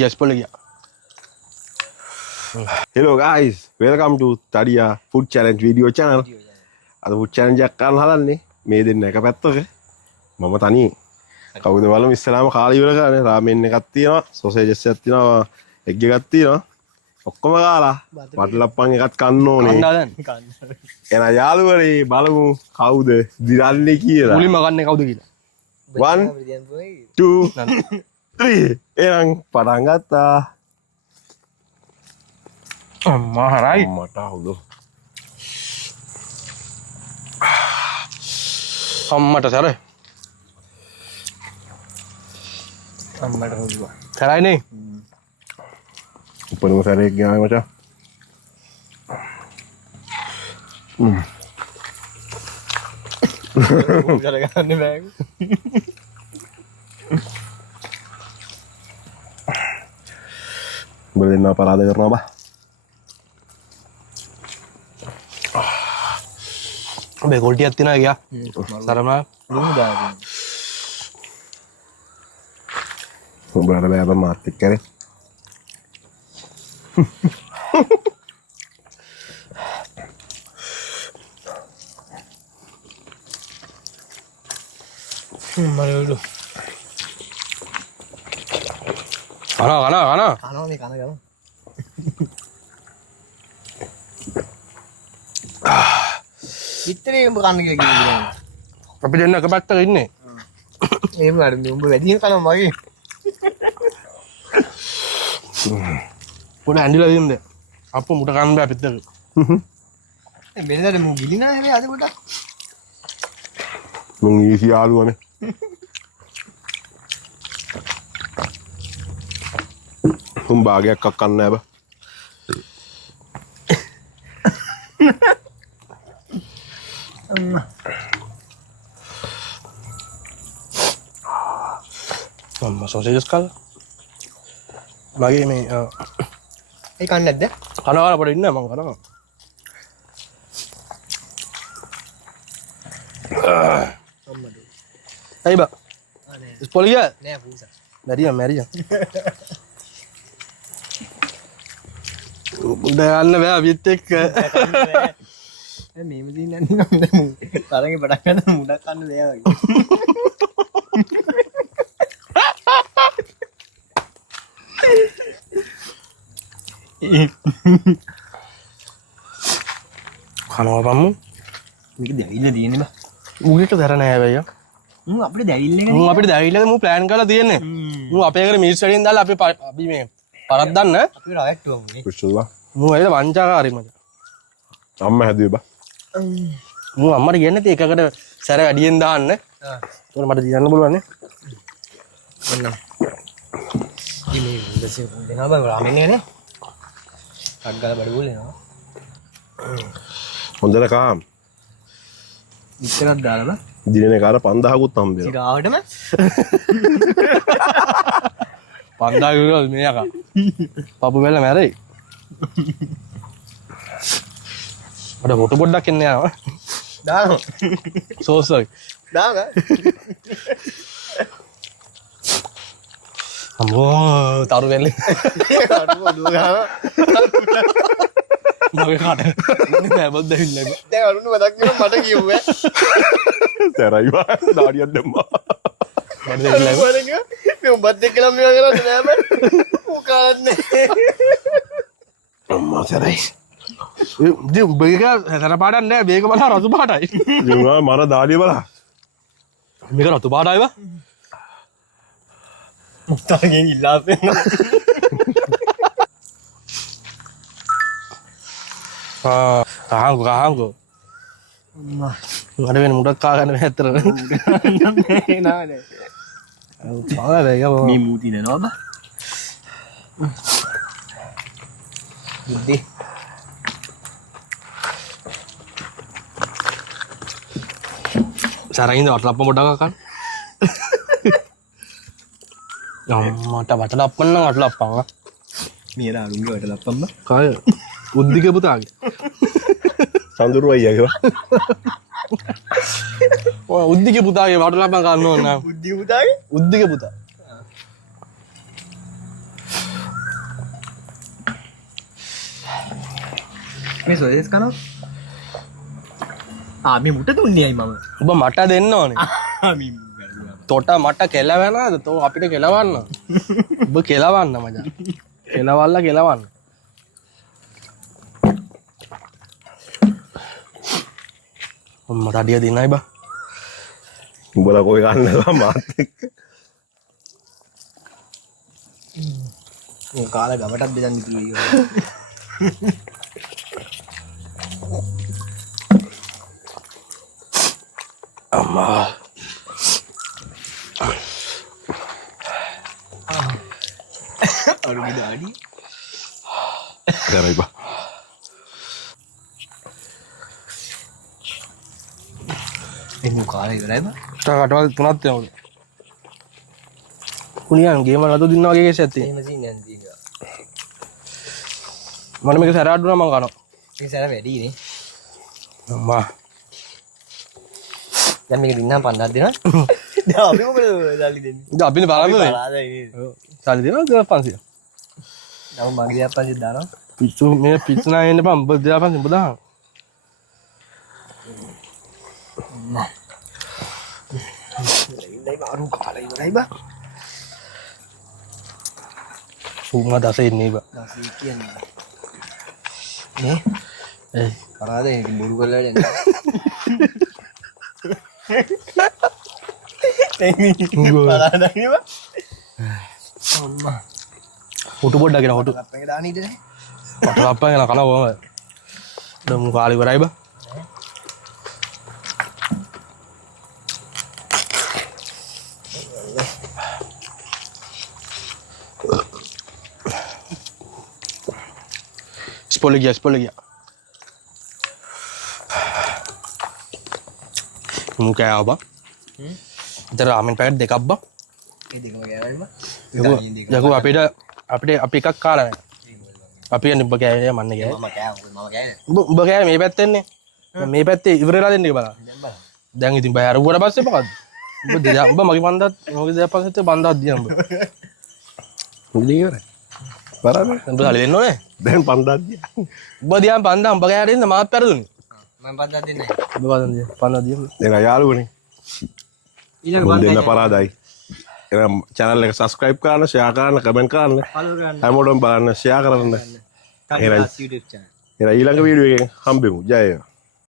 Yes, boleh ya. Hello guys, welcome to Tadia Food Challenge video channel. අද food challenge එකක් කරන්න හදන්නේ. මේ දෙන්න එක පැත්තක. මම තනි. කවුද බලමු ඉස්සලාම කාලා ඉවර කරන්නේ. රාමෙන් එකක් තියෙනවා, සොසේජස් එකක් තියෙනවා, එග් එකක් තියෙනවා. ඔක්කොම කාලා වටලප්පන් එකක් කන්න ඕනේ. එන යාළුවනේ බලමු කවුද දිරන්නේ කියලා. මුලින්ම කන්නේ කවුද කියලා. 1 2 3 එහෙනම් පටන් ගත්තා. අම්මා හරයි. මට හවුද? අම්මට සර. අම්මට හොදුවා. සරයිනේ. උපරම සැරේ ගියා මචං. කරගන්න බෑ. උඹ දෙන්න අපරාධ කරනවා බා. මේ ගොල්ටියක් තියනවා ගියා. සරමා ලුණු දාගෙන. උඹලට බෑ බා මාත් එක්ක කරේ. මරවලු. කන. කනෝනේ කන ගම. විතරේ උඹ කන්න කියලා කිව්වේ. අපි දෙන්න එක පැත්තක ඉන්නේ. එහෙම නේද උඹ වැඩිම කනවා මගේ. පොඩ ඇඳිලා දින්ද. අප්පු මුට කන්න බෑ පිටතක. මෙන්නද මු ගිලිනා හැබැයි අද කොට. මුන් ඊසි යාළුවනේ. උන් භාගයක් කන්න නෑ බා. අම්මා සොසේජස් කල්ලා. මගේ මේ ඒ කන්නේ නැද්ද? කනවා පොඩ ඉන්න මම කනවා. අම්මද. ඇයි බා? අනේ. ඉස්පොලිය නෑ පූසා. මැරියා. උඩ යන්න බෑ අපිත් එක්ක. මේම දින්නේ නැන්නේ මම තරගේ පටන් ගන්න මුඩක් කන්න දෙයා වගේ. කනවා බම්මු. මේක දැවිල්ල තියෙන්නේ බා. උගෙට දර නෑ හැබැයි. අපිට දැවිල්ල එක. අපිට දැවිල්ලද මු ප්ලෑන් කරලා තියෙන්නේ. මු අපේ කරේ මිස් වලින් දාලා අපි මේ පරද්දන්න. අපි රයට්ටුවමු නේ. කුෂුල්ලා. මු ඇයිද වංචාකාරී මචං. අම්මා හැදුවේ බා. මු අම්මට කියන්නේ තේ එකකට සැර වැඩියෙන් දාන්න. ඒක මට දියන්න බලවන්නේ. ඔන්න. ඉන්නේ දැසෙ දෙනවා බං රාමෙන් නේ. අග්ගල බඩගුල් එනවා. හොඳට කාම්. ඉස්සරහට දාලා බා. දිනේ කාර 5000කුත් හම්බෙනවා. ඉරාවටම 5000 යුරෝ මේ යකා. පපු වෙල මැරෙයි. අර ෆොටෝ පොඩ්ඩක් එන්න යනවා. දානවා. සෝසයි. දානවා. අම්මෝ තරු වෙලේ. අරුව දුව ගන්නවා. මගේ කාට. නෑ බද්ද හිල්ලක. දැන් අරුණ මතක් වෙනවා මට කිව්වා. සැරයි බා. දාඩියක් දැම්මා. බද්ද හිල්ලක. මේ උඹත් එක්කලා මේවා කරන්නේ නෑ බං. ඌ කාන්නේ. අම්මා සැරයි. ඉතින් උඹේක සැර පාටක් නෑ මේක බලලා රතු පාටයි. ජුනා මර දාඩිය බලලා. මේක රතු පාටයි වා. මුක්තාගෙන් ඉල්ලා පෙන්නන. කහංගෝ අම්මා. අර වෙන මුඩක් කා ගන්න බෑ ඇත්තට. නෑ. පාලා මේක මේ මූති දෙනවා බා. බුද්ධි. සරයින්ද වටලප්ප පොඩක් කන්න. මට වටලප්පන්න නම් වටලප්පන්. මේ දාරුන්ගේ වටලප්පම් බා. කාය උද්දික පුතාගේ. සඳුරු අයියාගේ. ඔය උද්දික පුතාගේ වටලප්පන් ගන්න ඕන නම්. බුද්ධි පුතාගේ උද්දික පුතා. මේ සොයස් කනවා මේ මුට දුන්නේයි මම ඔබ මට දෙන්න ඕනේ තොට මට කෙලවෙනද තෝ අපිට කෙලවන්න ඔබ කෙලවන්න මචං කෙලවල්ලා කෙලවන්න මට අඩිය දෙන්නයි බා උඹලා කොයි ගන්නද මාත් එක්ක කාලා ගමටත් බෙදන්න කිව්වා අම්මා අරු ගිදාඩි කරයි බා එන්න කාලා ඉවරයි බා කටවල් තුනක් යනවා කුණියන් ගේම නතු දින්න වගේ කේස් ඇත්තේ එහෙම සීන් යන තියෙනවා මට මේක සැර අඩුනා මම කනවා මේ සැර වැඩි නේ අම්මා දැන් මේක දින්නම් 50ක් දෙනවා දැන් අපි මොකද සල්ලි දෙන්නේ ඉතින් අපිනේ බලන්නේ බලාදයි සල්ලි දෙනවා 500 නම මගේ 500 දානවා පිස්සු මේ පිස්සු නා එන්න බං ඔබ 2500 ඔබ දාන්න ඉන්නයි අරු කාලා ඉවරයි බා උම්ම දසේ ඉන්නේ බා දැන් කියන්නේ නේ ඒ කරාද ඒක බොරු කරලා යන්නේ බලාදයි බා අම්මා හොටු පොඩ්ඩක් ගෙන හොටු අපේ දාන ඉන්නේ පට ලප්පන් ගෙන කනවා කොහමද දමු කාලේ ඉවරයි බා Spolegia. Muka apa? Itu ramen paket dekap bang. ඒ දෙකම ගෑවයි බා Jago අපි එකක් කාලා නැහැ. අපි යන්නේ ඔබ කෑවේ මන්නේ කෑවේ. මම කෑවා මම කෑවේ ඔබ කෑවේ මේ පැත්තෙන්නේ. මේ පැත්තේ ඉවරලා දෙන්න එක බලන්න. දැන් බලන්න දැන් ඉතින් බය අරුවට පස්සේ මොකද්ද? ඔබ මගේ 2500 5000 දියම් ඔබ. උදේ ඉවරයි බරනේ ඔබ සල්ලි දෙන්න ඕනේ. දැන් 5000 දියා ඔබ දියම් 5000 ඔබ කෑවට ඉන්න මාත් පෙරදුනේ. මම 5000 දෙන්නේ ඔබ 5000 දියම්. දැන් යාළුවනේ ඊළඟ මුන් දෙන්න පරාදයි එනම් channel එක subscribe කරන්න share කරන්න comment කරන්න follow කරන්න හැමෝටම බලන්න share කරන්න YouTube channel එහෙනම් ඊළඟ වීඩියෝ එකෙන් හම්බෙමු ජය වේවා